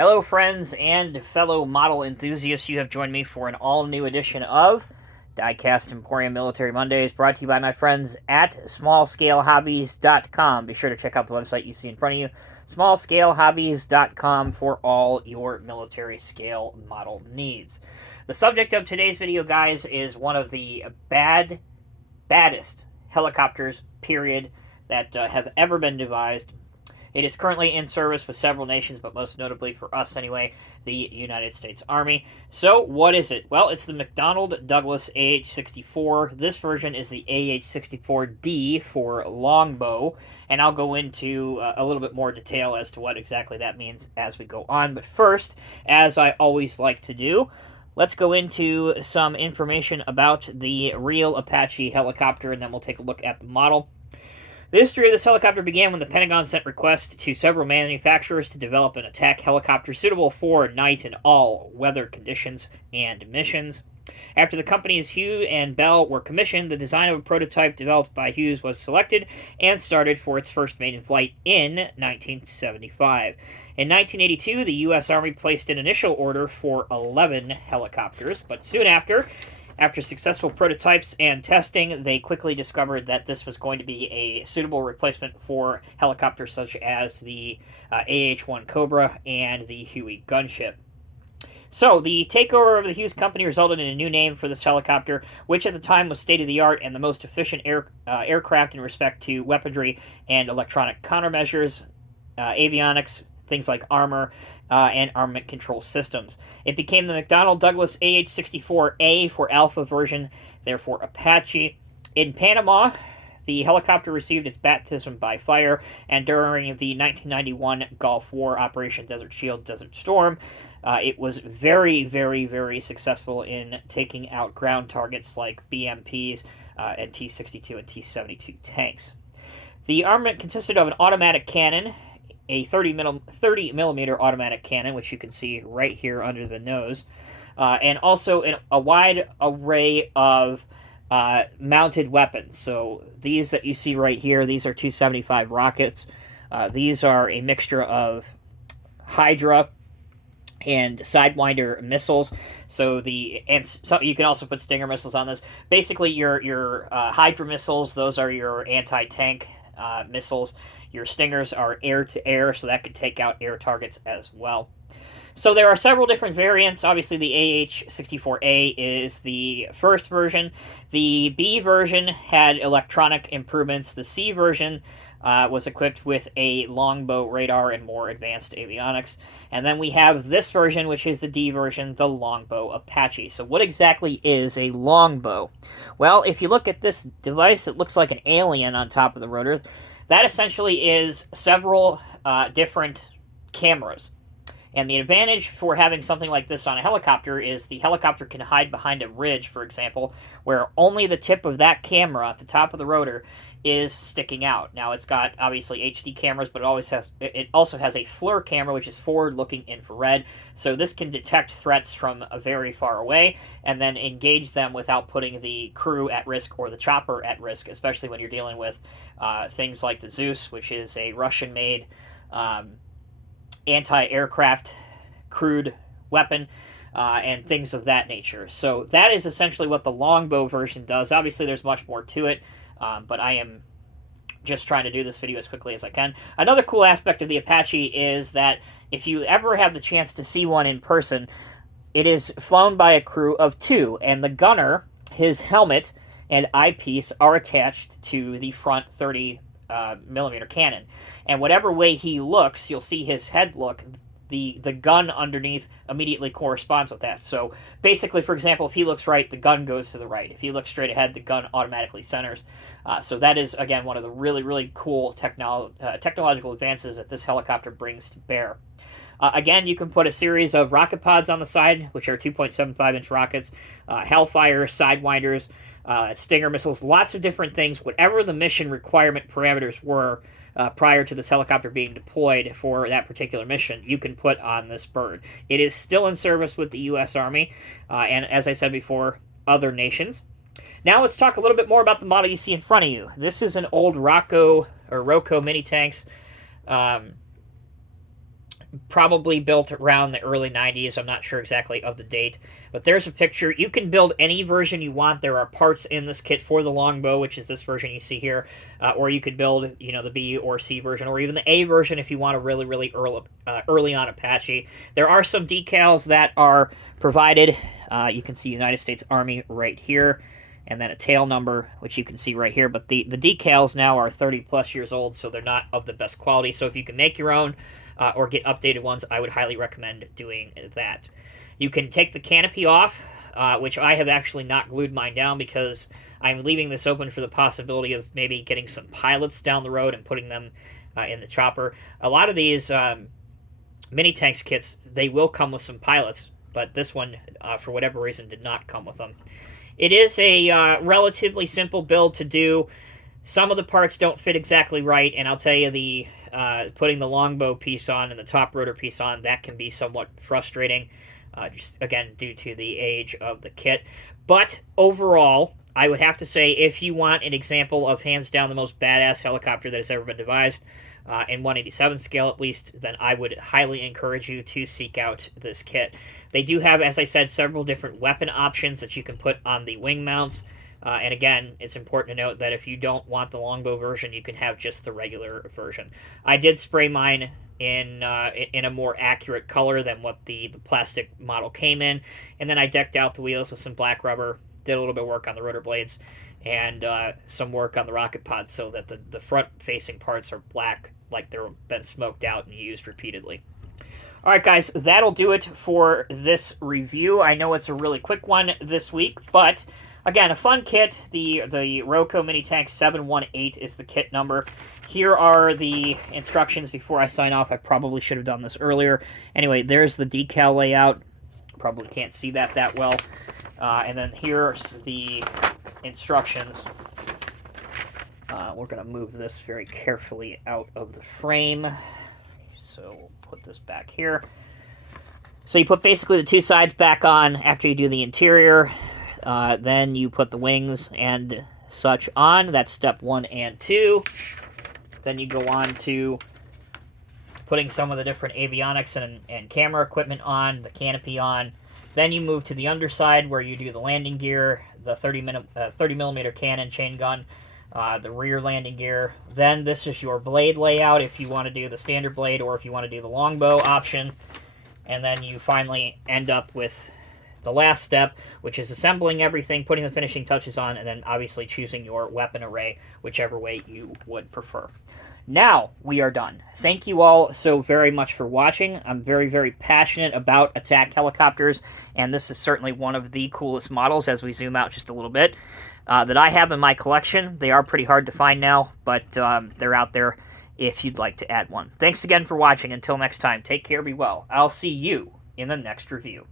Hello, friends and fellow model enthusiasts. You have joined me for an all-new edition of Diecast Emporium Military Mondays, brought to you by my friends at smallscalehobbies.com. Be sure to check out the website you see in front of you, smallscalehobbies.com, for all your military scale model needs. The subject of today's video, guys, is one of the baddest helicopters, period, that have ever been devised. It is currently in service with several nations, but most notably for us anyway, the United States Army. So, what is it? Well, it's the McDonnell Douglas AH-64. This version is the AH-64D for Longbow, and I'll go into a little bit more detail as to what exactly that means as we go on. But first, as I always like to do, let's go into some information about the real Apache helicopter, and then we'll take a look at the model. The history of this helicopter began when the Pentagon sent requests to several manufacturers to develop an attack helicopter suitable for night and all weather conditions and missions. After the companies Hughes and Bell were commissioned, the design of a prototype developed by Hughes was selected and started for its first maiden flight in 1975. In 1982, the U.S. Army placed an initial order for 11 helicopters, but soon after successful prototypes and testing, they quickly discovered that this was going to be a suitable replacement for helicopters such as the AH-1 Cobra and the Huey gunship. So, the takeover of the Hughes Company resulted in a new name for this helicopter, which at the time was state-of-the-art and the most efficient aircraft in respect to weaponry and electronic countermeasures, avionics, things like armor, and armament control systems. It became the McDonnell Douglas AH-64A for Alpha version, therefore Apache. In Panama, the helicopter received its baptism by fire, and during the 1991 Gulf War Operation Desert Shield, Desert Storm, it was very, very, very successful in taking out ground targets like BMPs and T-62 and T-72 tanks. The armament consisted of an automatic cannon, a 30 millimeter automatic cannon, which you can see right here under the nose, and also a wide array of mounted weapons. So these that you see right here, these are 275 rockets. These are a mixture of Hydra and Sidewinder missiles. So you can also put Stinger missiles on this. Basically, your Hydra missiles, those are your anti-tank missiles. Your Stingers are air-to-air, so that could take out air targets as well. So there are several different variants. Obviously, the AH-64A is the first version. The B version had electronic improvements. The C version was equipped with a longbow radar and more advanced avionics. And then we have this version, which is the D version, the Longbow Apache. So what exactly is a longbow? Well, if you look at this device that looks like an alien on top of the rotor, that essentially is several different cameras. And the advantage for having something like this on a helicopter is the helicopter can hide behind a ridge, for example, where only the tip of that camera at the top of the rotor is sticking out. Now, it's got, obviously, HD cameras, but it also has a FLIR camera, which is forward-looking infrared. So this can detect threats from very far away and then engage them without putting the crew at risk or the chopper at risk, especially when you're dealing with things like the Zeus, which is a Russian-made anti-aircraft crude weapon, and things of that nature. So that is essentially what the longbow version does. Obviously, there's much more to it, but I am just trying to do this video as quickly as I can. Another cool aspect of the Apache is that if you ever have the chance to see one in person, it is flown by a crew of 2, and the gunner, his helmet and eyepiece are attached to the front 30 millimeter cannon. And whatever way he looks, you'll see his head look, the gun underneath immediately corresponds with that. So basically, for example, if he looks right, the gun goes to the right. If he looks straight ahead, the gun automatically centers. So that is, again, one of the really, really cool technological advances that this helicopter brings to bear. Again, you can put a series of rocket pods on the side, which are 2.75-inch rockets, Hellfire, Sidewinders, Stinger missiles, lots of different things. Whatever the mission requirement parameters were prior to this helicopter being deployed for that particular mission, you can put on this bird. It is still in service with the U.S. Army, and as I said before, other nations. Now let's talk a little bit more about the model you see in front of you. This is an old Roco MiniTanks probably built around the early 90s. I'm not sure exactly of the date, but there's a picture. You can build any version you want. There are parts in this kit for the Longbow, which is this version you see here, or you could build, the B or C version, or even the A version if you want a really, really early on Apache. There are some decals that are provided. You can see United States Army right here, and then a tail number, which you can see right here. But the decals now are 30-plus years old, so they're not of the best quality. So if you can make your own or get updated ones, I would highly recommend doing that. You can take the canopy off, which I have actually not glued mine down because I'm leaving this open for the possibility of maybe getting some pilots down the road and putting them in the chopper. A lot of these mini tanks kits, they will come with some pilots, but this one, for whatever reason, did not come with them. It is a relatively simple build to do. Some of the parts don't fit exactly right, and I'll tell you, putting the Longbow piece on and the top rotor piece on, that can be somewhat frustrating, just, again, due to the age of the kit. But overall, I would have to say, if you want an example of hands down the most badass helicopter that has ever been devised, in 1/87 scale at least, then I would highly encourage you to seek out this kit. They do have, as I said, several different weapon options that you can put on the wing mounts. And again, it's important to note that if you don't want the Longbow version, you can have just the regular version. I did spray mine in a more accurate color than what the plastic model came in. And then I decked out the wheels with some black rubber, did a little bit of work on the rotor blades, and some work on the rocket pod so that the front-facing parts are black, like they've been smoked out and used repeatedly. All right, guys, that'll do it for this review. I know it's a really quick one this week, but again, a fun kit. The Roco MiniTanks 718 is the kit number. Here are the instructions before I sign off. I probably should have done this earlier. Anyway, there's the decal layout. Probably can't see that well. And then here's the instructions. We're going to move this very carefully out of the frame. So we'll put this back here. So you put basically the two sides back on after you do the interior. Then you put the wings and such on. That's step 1 and 2. Then you go on to putting some of the different avionics and camera equipment on, the canopy on. Then you move to the underside where you do the landing gear, the 30 millimeter cannon chain gun, the rear landing gear. Then this is your blade layout if you want to do the standard blade or if you want to do the Longbow option. And then you finally end up with the last step, which is assembling everything, putting the finishing touches on, and then obviously choosing your weapon array, whichever way you would prefer. Now we are done. Thank you all so very much for watching. I'm very, very passionate about attack helicopters, and this is certainly one of the coolest models as we zoom out just a little bit that I have in my collection. They are pretty hard to find now, but they're out there if you'd like to add one. Thanks again for watching. Until next time, take care, be well. I'll see you in the next review.